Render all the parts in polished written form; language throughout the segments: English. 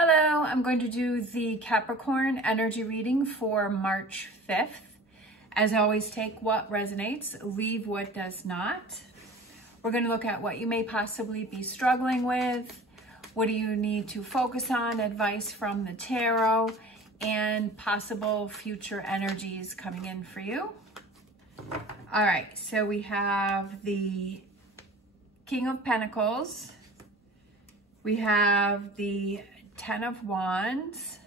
Hello, I'm going to do the Capricorn energy reading for March 5th. As always, take what resonates, leave what does not. We're going to look at what you may possibly be struggling with, what do you need to focus on, advice from the tarot, and possible future energies coming in for you. All right, so we have the King of Pentacles. We have the Ten of Wands,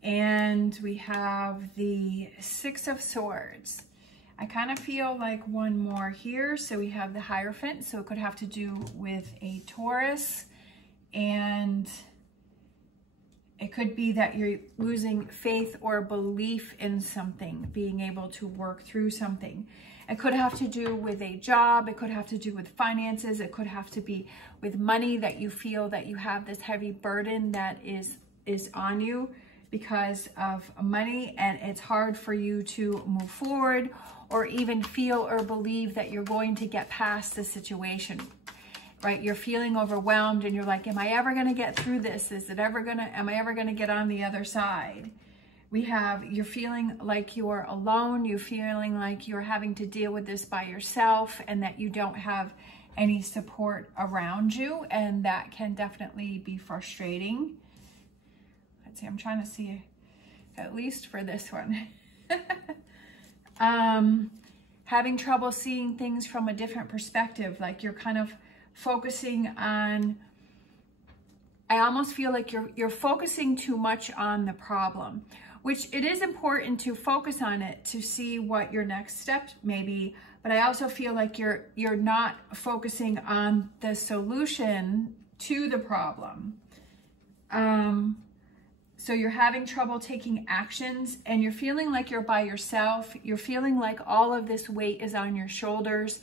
and we have the Six of Swords. I kind of feel like one more here. So we have the Hierophant, so it could have to do with a Taurus, and it could be that you're losing faith or belief in something, being able to work through something. It could have to do with a job. It could have to do with finances. It could have to be with money, that you feel that you have this heavy burden that is on you because of money, and it's hard for you to move forward or even feel or believe that you're going to get past the situation, right? You're feeling overwhelmed and you're like, am I ever going to get through this? Am I ever going to get on the other side? You're feeling like you're alone. You're feeling like you're having to deal with this by yourself and that you don't have any support around you. And that can definitely be frustrating. Let's see, I'm trying to see, at least for this one. Having trouble seeing things from a different perspective. Like you're kind of focusing on, I almost feel like you're focusing too much on the problem, which it is important to focus on it to see what your next step may be. But I also feel like you're not focusing on the solution to the problem. So you're having trouble taking actions and you're feeling like you're by yourself. You're feeling like all of this weight is on your shoulders.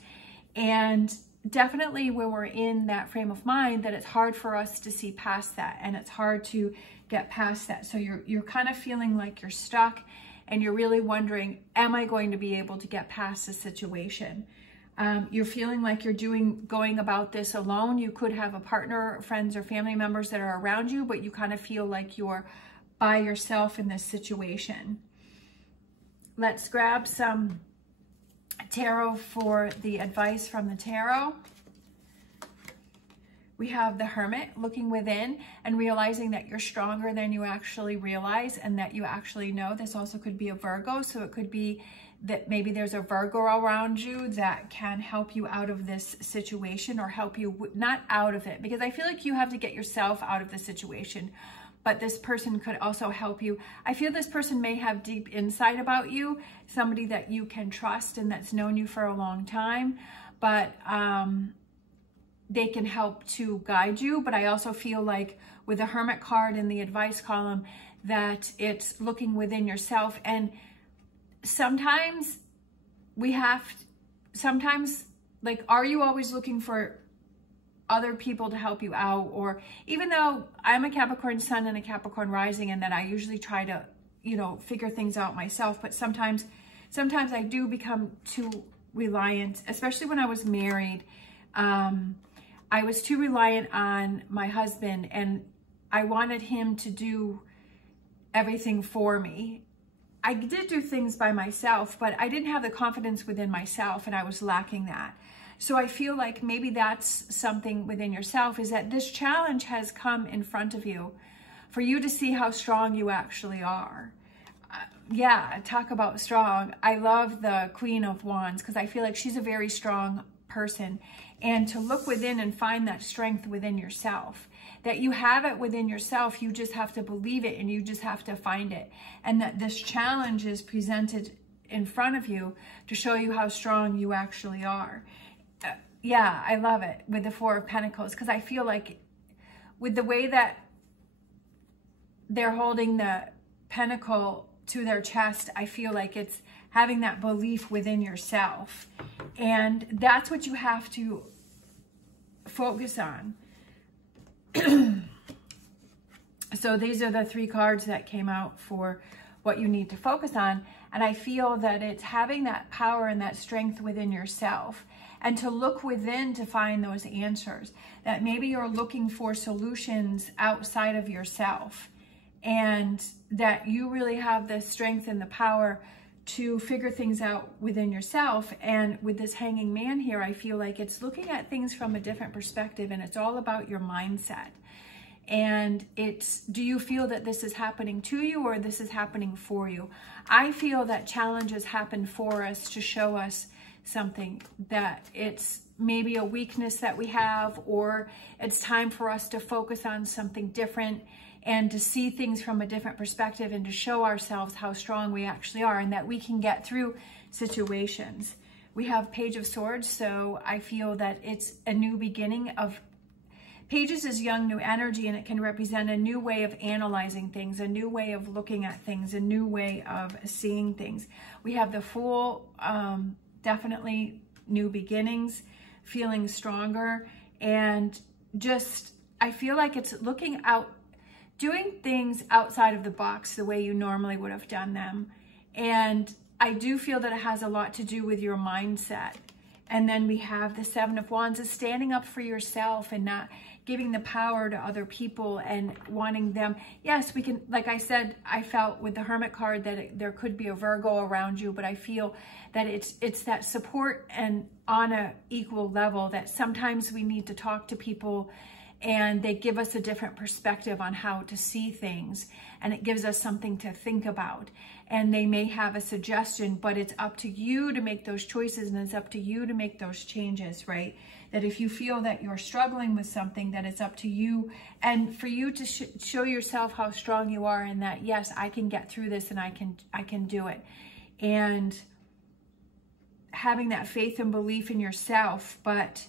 And definitely when we're in that frame of mind, that it's hard for us to see past that, and it's hard to get past that. So you're kind of feeling like you're stuck and you're really wondering, am I going to be able to get past the situation? You're feeling like you're going about this alone. You could have a partner, friends, or family members that are around you, but you kind of feel like you're by yourself in this situation. Let's grab some tarot for the advice from the tarot. We have the Hermit, looking within and realizing that you're stronger than you actually realize and that you actually know. This also could be a Virgo, so it could be that maybe there's a Virgo around you that can help you out of this situation, or help you not out of it, because I feel like you have to get yourself out of the situation, but this person could also help you. I feel this person may have deep insight about you, somebody that you can trust and that's known you for a long time, but they can help to guide you. But I also feel like with the Hermit card in the advice column that it's looking within yourself. And sometimes like, are you always looking for other people to help you out? Or even though I'm a Capricorn sun and a Capricorn rising, and that I usually try to, figure things out myself, but sometimes I do become too reliant, especially when I was married. I was too reliant on my husband, and I wanted him to do everything for me. I did do things by myself, but I didn't have the confidence within myself, and I was lacking that. So I feel like maybe that's something within yourself, is that this challenge has come in front of you for you to see how strong you actually are. Yeah, talk about strong. I love the Queen of Wands because I feel like she's a very strong person, and to look within and find that strength within yourself, that you have it within yourself. You just have to believe it, and you just have to find it, and that this challenge is presented in front of you to show you how strong you actually are. Yeah, I love it with the Four of Pentacles, because I feel like with the way that they're holding the pentacle to their chest, I feel like it's having that belief within yourself. And that's what you have to focus on. So these are the three cards that came out for what you need to focus on. And I feel that it's having that power and that strength within yourself. and to look within to find those answers. That maybe you're looking for solutions outside of yourself, and that you really have the strength and the power to figure things out within yourself. And with this Hanging Man here, I feel like it's looking at things from a different perspective, and it's all about your mindset. And it's, do you feel that this is happening to you or this is happening for you? I feel that challenges happen for us to show us something, that it's maybe a weakness that we have, or it's time for us to focus on something different and to see things from a different perspective, and to show ourselves how strong we actually are and that we can get through situations. We have Page of Swords, so I feel that it's a new beginning. Of Pages is young, new energy, and it can represent a new way of analyzing things, a new way of looking at things, a new way of seeing things. We have the Fool, definitely new beginnings, feeling stronger, and just, I feel like it's looking out, doing things outside of the box the way you normally would have done them. And I do feel that it has a lot to do with your mindset. And then we have the Seven of Wands, is standing up for yourself and not giving the power to other people and wanting them. Yes, we can, like I said, I felt with the Hermit card that there could be a Virgo around you, but I feel that it's that support and on a equal level, that sometimes we need to talk to people and they give us a different perspective on how to see things, and it gives us something to think about. And they may have a suggestion, but it's up to you to make those choices, and it's up to you to make those changes, right? That if you feel that you're struggling with something, that it's up to you, and for you to show yourself how strong you are, and that, yes, I can get through this and I can do it. And having that faith and belief in yourself. But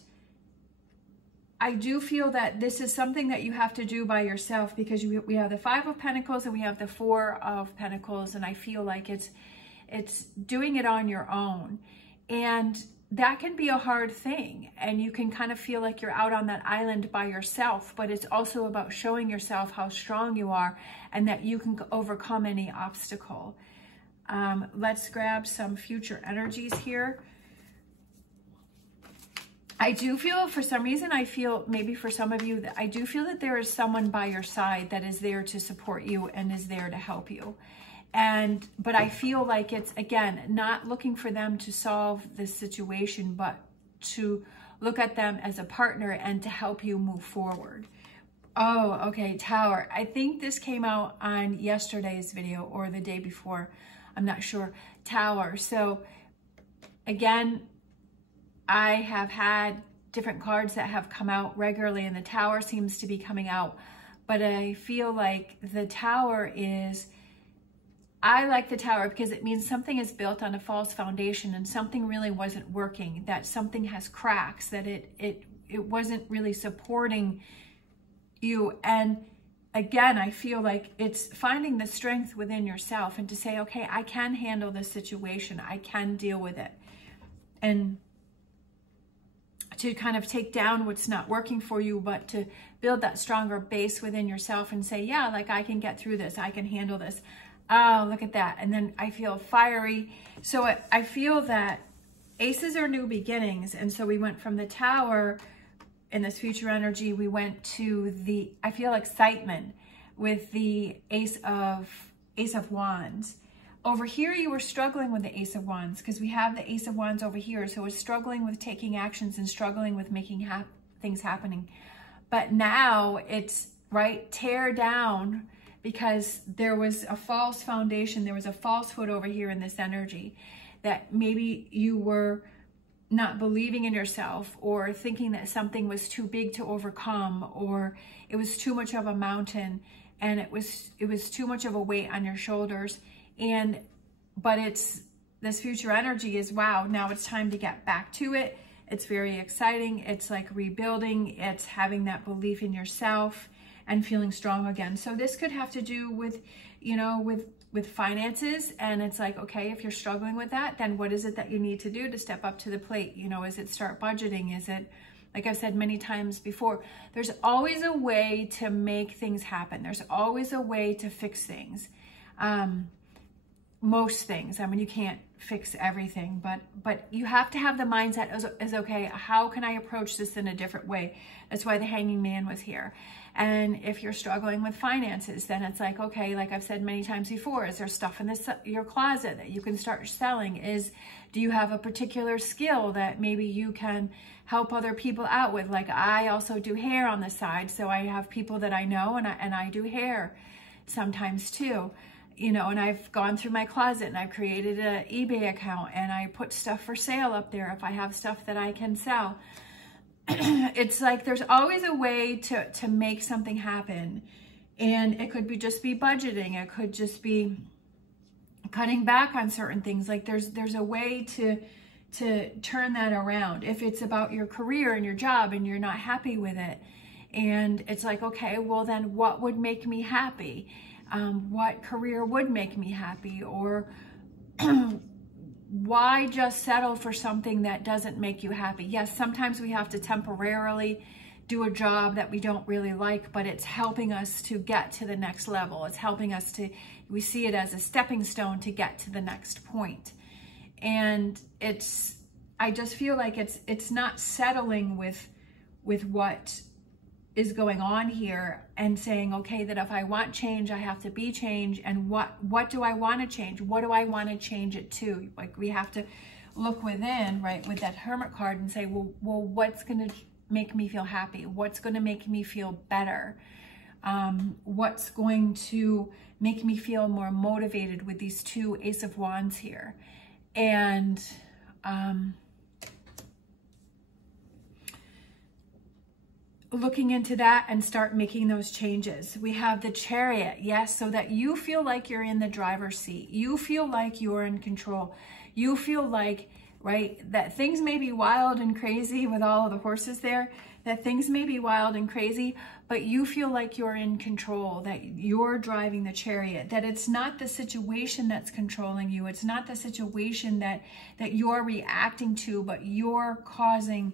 I do feel that this is something that you have to do by yourself, because we have the Five of Pentacles and we have the Four of Pentacles, and I feel like it's doing it on your own. And that can be a hard thing, and you can kind of feel like you're out on that island by yourself, but it's also about showing yourself how strong you are and that you can overcome any obstacle. Let's grab some future energies here. I do feel, for some reason, I feel, maybe for some of you, that I do feel that there is someone by your side that is there to support you and is there to help you. But I feel like it's, again, not looking for them to solve this situation, but to look at them as a partner and to help you move forward. Oh, okay, Tower. I think this came out on yesterday's video or the day before. I'm not sure. Tower. So, again, I have had different cards that have come out regularly, and the Tower seems to be coming out. But I feel like the Tower is, I like the Tower because it means something is built on a false foundation and something really wasn't working, that something has cracks, that it wasn't really supporting you. And again, I feel like it's finding the strength within yourself and to say, okay, I can handle this situation. I can deal with it. And to kind of take down what's not working for you, but to build that stronger base within yourself and say, yeah, like I can get through this. I can handle this. Oh, look at that. And then I feel fiery. So I feel that aces are new beginnings. And so we went from the Tower in this future energy, we went to the, I feel excitement with the Ace of Wands. Over here, you were struggling with the Ace of Wands because we have the Ace of Wands over here. So it's struggling with taking actions and struggling with making things happening. But now it's, right, tear down, because there was a false foundation. There was a falsehood over here in this energy, that maybe you were not believing in yourself, or thinking that something was too big to overcome, or it was too much of a mountain, and it was too much of a weight on your shoulders. But it's, this future energy is, wow, now it's time to get back to it. It's very exciting. It's like rebuilding. It's having that belief in yourself and feeling strong again. So this could have to do with, you know, with finances. And it's like, okay, if you're struggling with that, then what is it that you need to do to step up to the plate? You know, is it start budgeting? Is it, like I've said many times before, there's always a way to make things happen. There's always a way to fix things. most things. I mean, you can't fix everything, but you have to have the mindset as okay, how can I approach this in a different way? That's why the Hanging Man was here. And if you're struggling with finances, then it's like, okay, like I've said many times before, is there stuff in your closet that you can start selling? Do you have a particular skill that maybe you can help other people out with? Like I also do hair on the side, so I have people that I know, and I do hair sometimes too. You know, and I've gone through my closet and I've created an eBay account and I put stuff for sale up there if I have stuff that I can sell. It's like there's always a way to make something happen. And it could be just be budgeting. It could just be cutting back on certain things. Like there's a way to turn that around. If it's about your career and your job and you're not happy with it, and it's like, okay, well then what would make me happy? What career would make me happy? Or why just settle for something that doesn't make you happy? Yes, sometimes we have to temporarily do a job that we don't really like, but it's helping us to get to the next level. It's helping us we see it as a stepping stone to get to the next point. And I just feel like it's not settling with what is going on here and saying, okay, that if I want change, I have to be change. And what do I want to change? What do I want to change it to? Like we have to look within, right, with that Hermit card and say, well, what's going to make me feel happy? What's going to make me feel better? What's going to make me feel more motivated with these two Ace of Wands here? And looking into that and start making those changes. We have the Chariot, yes, so that you feel like you're in the driver's seat. You feel like you're in control. You feel like, right, that things may be wild and crazy with all of the horses there, that things may be wild and crazy, but you feel like you're in control, that you're driving the chariot, that it's not the situation that's controlling you. It's not the situation that you're reacting to, but you're causing,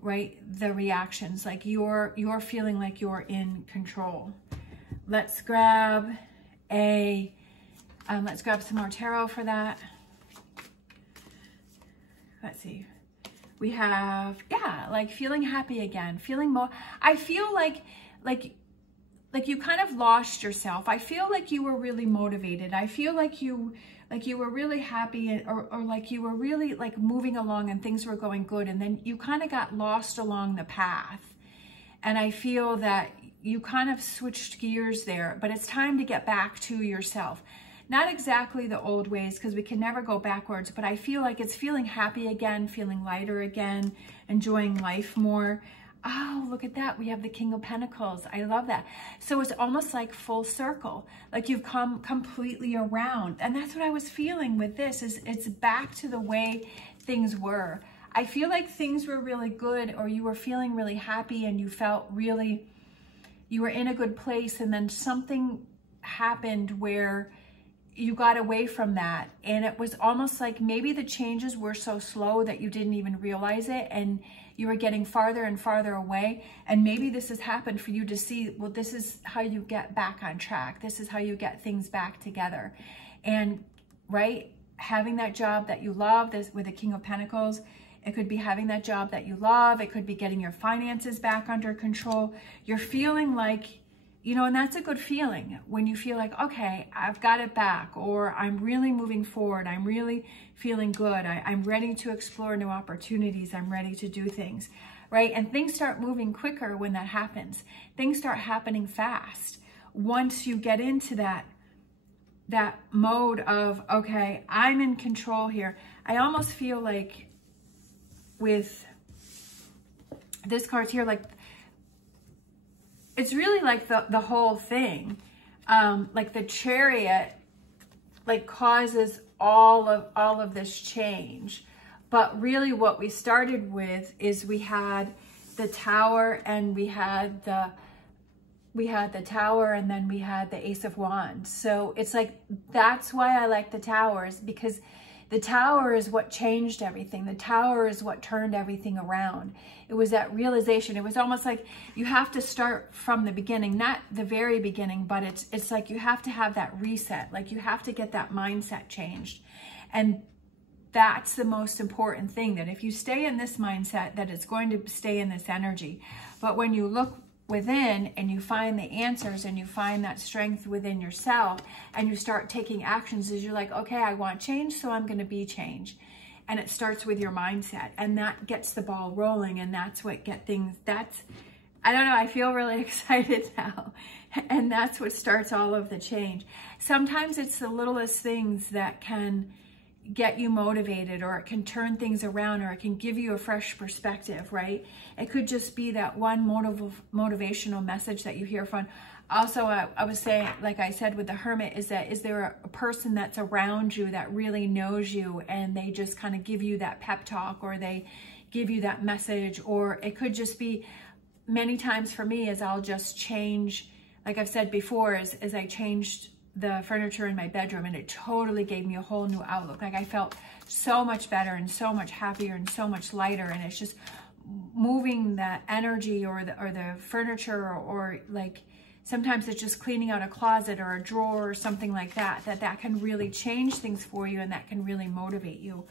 right, the reactions. Like you're feeling like you're in control. Let's grab some more tarot for that. Let's see. We have, yeah, like feeling happy again, feeling more. I feel like you kind of lost yourself. I feel like you were really motivated. I feel like you were really happy, or like you were really like moving along and things were going good. And then you kind of got lost along the path. And I feel that you kind of switched gears there, but it's time to get back to yourself. Not exactly the old ways, because we can never go backwards, but I feel like it's feeling happy again, feeling lighter again, enjoying life more. Oh, look at that. We have the King of Pentacles. I love that. So it's almost like full circle, like you've come completely around. And that's what I was feeling with this, is it's back to the way things were. I feel like things were really good, or you were feeling really happy and you felt really, you were in a good place, and then something happened where you got away from that. And it was almost like maybe the changes were so slow that you didn't even realize it, and you were getting farther and farther away. And maybe this has happened for you to see, well, this is how you get back on track. This is how you get things back together. And right, having that job that you love, this with the King of Pentacles, it could be having that job that you love. It could be getting your finances back under control. You're feeling like, you know, and that's a good feeling when you feel like, okay, I've got it back, or I'm really moving forward. I'm really feeling good. I'm ready to explore new opportunities. I'm ready to do things, right? And things start moving quicker when that happens. Things start happening fast. Once you get into that mode of, okay, I'm in control here. I almost feel like with this card here, like, it's really like the whole thing, like the Chariot, like causes all of this change. But really what we started with is we had the Tower, and we had the Tower, and then we had the Ace of Wands. So it's like, that's why I like the Towers, because The Tower is what changed everything. The Tower is what turned everything around. It was that realization. It was almost like you have to start from the beginning, not the very beginning, but it's like you have to have that reset. Like you have to get that mindset changed. And that's the most important thing, that if you stay in this mindset, that it's going to stay in this energy. But when you look within and you find the answers and you find that strength within yourself and you start taking actions, as you're like, okay, I want change, so I'm going to be change. And it starts with your mindset, and that gets the ball rolling, and that's what I don't know, I feel really excited now. And that's what starts all of the change. Sometimes it's the littlest things that can get you motivated, or it can turn things around, or it can give you a fresh perspective, right? It could just be that one motivational message that you hear from. Also, I was saying, like I said with the Hermit, is there a person that's around you that really knows you, and they just kind of give you that pep talk, or they give you that message? Or it could just be, many times for me, is I'll just change, like I've said before, as I changed the furniture in my bedroom, and it totally gave me a whole new outlook. Like I felt so much better and so much happier and so much lighter. And it's just moving that energy, or the furniture, or like sometimes it's just cleaning out a closet or a drawer or something like that, that can really change things for you, and that can really motivate you.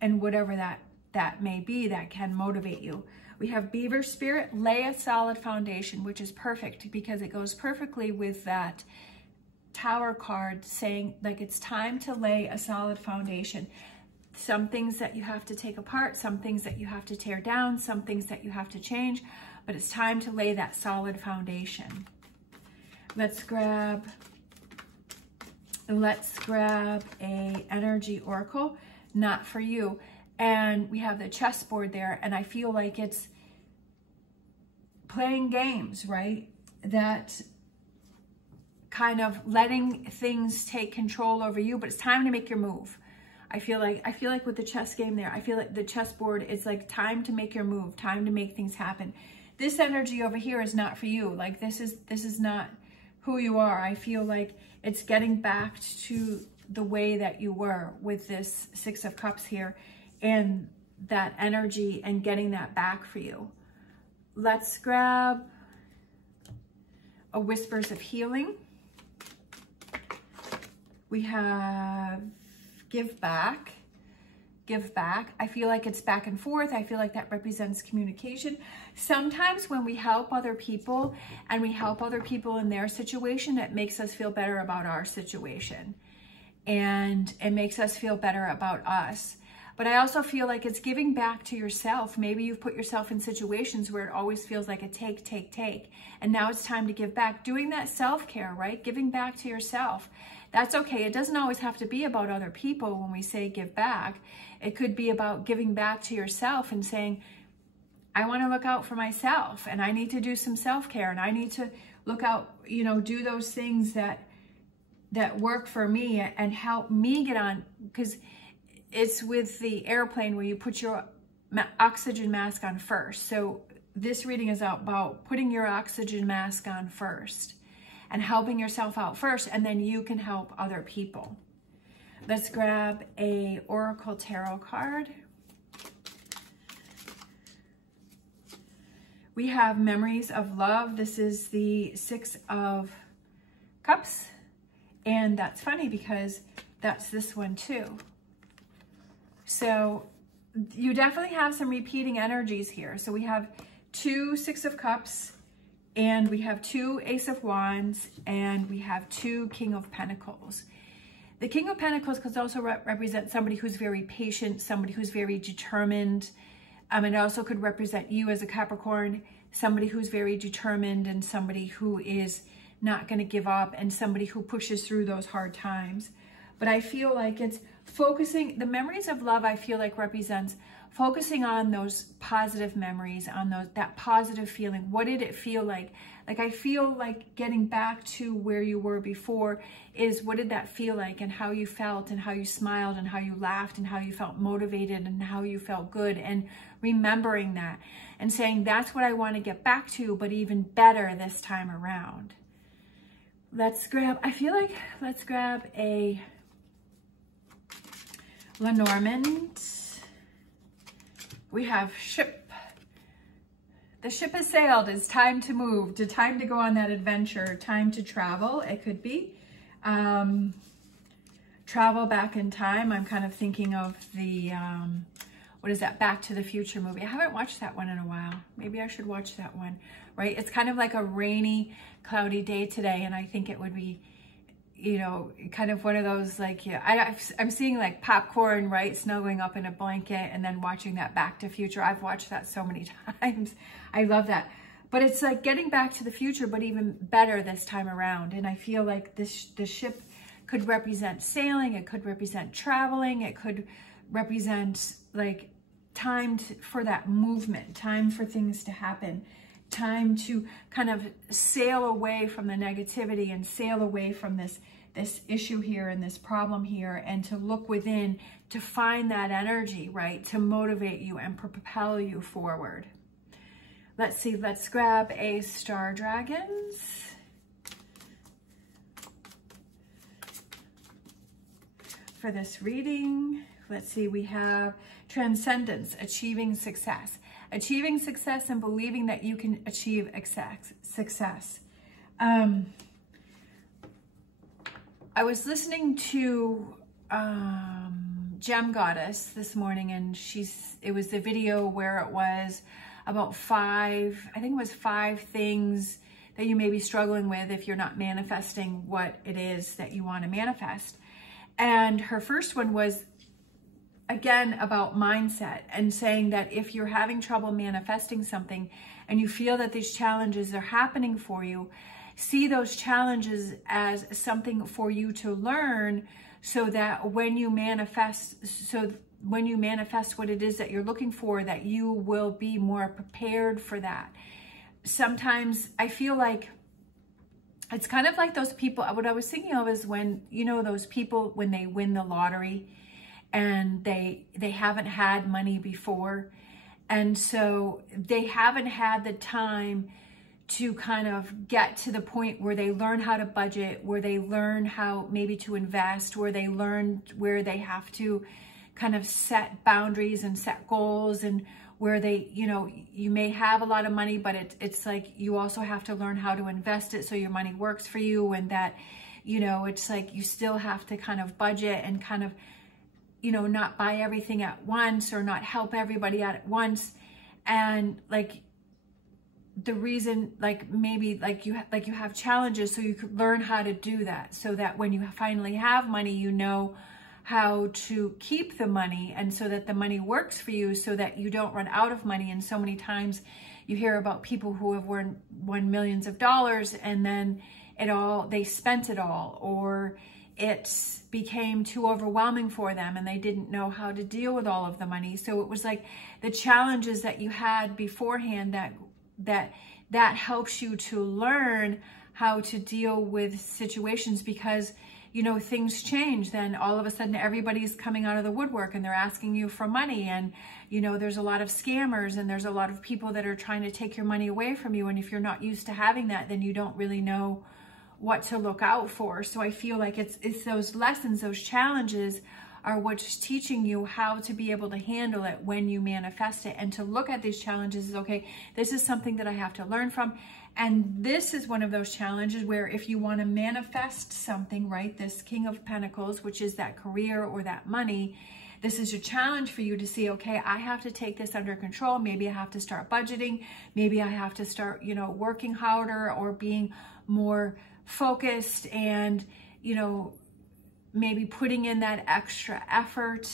And whatever that may be, that can motivate you. We have Beaver Spirit, lay a solid foundation, which is perfect because it goes perfectly with that Tower card, saying like it's time to lay a solid foundation. Some things that you have to take apart, some things that you have to tear down, some things that you have to change, but it's time to lay that solid foundation. Let's grab a energy oracle, not for you. And we have the chessboard there, and I feel like it's playing games, right? That kind of letting things take control over you, but it's time to make your move. I feel like with the chess game there, I feel like the chessboard is like time to make your move, time to make things happen. This energy over here is not for you. Like this is not who you are. I feel like it's getting back to the way that you were with this Six of Cups here, and that energy, and getting that back for you. Let's grab a Whispers of Healing. We have give back. I feel like it's back and forth. I feel like that represents communication. Sometimes when we help other people, and we help other people in their situation, it makes us feel better about our situation, and it makes us feel better about us. But I also feel like it's giving back to yourself. Maybe you've put yourself in situations where it always feels like a take. And now it's time to give back. Doing that self-care, right? Giving back to yourself. That's okay. It doesn't always have to be about other people when we say give back. It could be about giving back to yourself and saying, I want to look out for myself, and I need to do some self-care, and I need to look out, you know, do those things that work for me and help me get on. Because it's with the airplane where you put your oxygen mask on first. So this reading is about putting your oxygen mask on first and helping yourself out first, and then you can help other people. Let's grab a Oracle Tarot card. We have Memories of Love. This is the Six of Cups, and that's funny because that's this one too. So you definitely have some repeating energies here. So we have 2 Six of Cups, and we have 2 Ace of Wands, and we have 2 King of Pentacles. The King of Pentacles could also represent somebody who's very patient, somebody who's very determined. It also could represent you as a Capricorn, somebody who's very determined, and somebody who is not going to give up, and somebody who pushes through those hard times. But I feel like it's focusing, the Memories of Love, I feel like represents focusing on those positive memories, on that positive feeling. What did it feel like? Like, I feel like getting back to where you were before is, what did that feel like, and how you felt, and how you smiled, and how you laughed, and how you felt motivated, and how you felt good, and remembering that and saying, that's what I want to get back to, but even better this time around. Let's grab a Lenormand. We have ship. The ship has sailed. It's time to move, time to go on that adventure, time to travel. It could be travel back in time. I'm kind of thinking of the, what is that, Back to the Future movie. I haven't watched that one in a while. Maybe I should watch that one, right? It's kind of like a rainy, cloudy day today, and I think it would be, you know, kind of one of those, like, yeah, I'm seeing like popcorn, right, snuggling up in a blanket and then watching that Back to Future. I've watched that so many times. I love that. But it's like getting back to the future, but even better this time around. And I feel like the ship could represent sailing. It could represent traveling. It could represent like time for that movement, time for things to happen, time to kind of sail away from the negativity and sail away from this issue here and this problem here, and to look within to find that energy, right, to motivate you and propel you forward. Let's see, let's grab a Star Dragons. For this reading, let's see, we have Transcendence, achieving success. Achieving success and believing that you can achieve success. I was listening to Gem Goddess this morning, and it was the video where it was about I think it was 5 things that you may be struggling with if you're not manifesting what it is that you want to manifest. And her first one was, again, about mindset, and saying that if you're having trouble manifesting something and you feel that these challenges are happening for you, see those challenges as something for you to learn, so that when you manifest what it is that you're looking for, that you will be more prepared for that. Sometimes I feel like it's kind of like those people, what I was thinking of is when, you know, those people, when they win the lottery and they haven't had money before, and so they haven't had the time to kind of get to the point where they learn how to budget, where they learn how maybe to invest, where they learn where they have to kind of set boundaries and set goals, and where they, you know, you may have a lot of money, but it's like you also have to learn how to invest it so your money works for you, and that, you know, it's like you still have to kind of budget and kind of, you know, not buy everything at once or not help everybody out at once. And like the reason, like maybe like you have challenges, so you could learn how to do that, so that when you finally have money, you know how to keep the money, and so that the money works for you, so that you don't run out of money. And so many times you hear about people who have won millions of dollars, and then they spent it all, or it became too overwhelming for them and they didn't know how to deal with all of the money. So it was like the challenges that you had beforehand that helps you to learn how to deal with situations, because, you know, things change. Then all of a sudden everybody's coming out of the woodwork and they're asking you for money, and, you know, there's a lot of scammers and there's a lot of people that are trying to take your money away from you. And if you're not used to having that, then you don't really know what to look out for. So I feel like it's those lessons, those challenges are what's teaching you how to be able to handle it when you manifest it, and to look at these challenges as, okay, this is something that I have to learn from. And this is one of those challenges where if you want to manifest something, right, this King of Pentacles, which is that career or that money, this is a challenge for you to see, okay, I have to take this under control. Maybe I have to start budgeting. Maybe I have to start, you know, working harder or being more focused, and, you know, maybe putting in that extra effort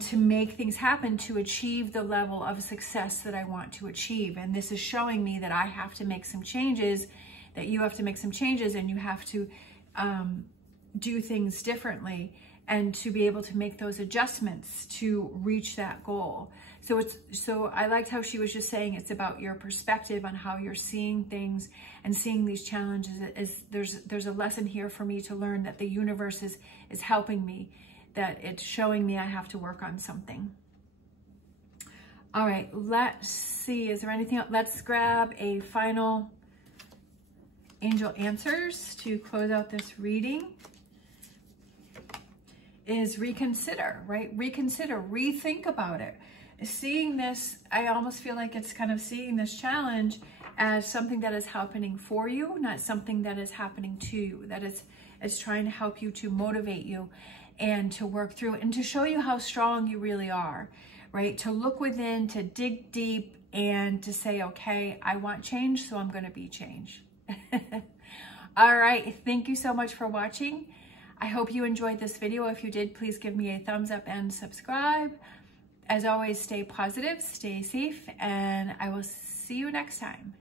to make things happen, to achieve the level of success that I want to achieve. And this is showing me that I have to make some changes, that you have to make some changes, and you have to do things differently, and to be able to make those adjustments to reach that goal. So I liked how she was just saying it's about your perspective on how you're seeing things and seeing these challenges. There's a lesson here for me to learn, that the universe is helping me, that it's showing me I have to work on something. All right, let's see, is there anything else? Let's grab a final angel answers to close out this reading. is reconsider, right? Reconsider, rethink about it. Seeing this, I almost feel like it's kind of seeing this challenge as something that is happening for you, not something that is happening to you, that it's trying to help you, to motivate you and to work through and to show you how strong you really are, right? To look within, to dig deep and to say, okay, I want change, so I'm going to be change. All right. Thank you so much for watching. I hope you enjoyed this video. If you did, please give me a thumbs up and subscribe. As always, stay positive, stay safe, and I will see you next time.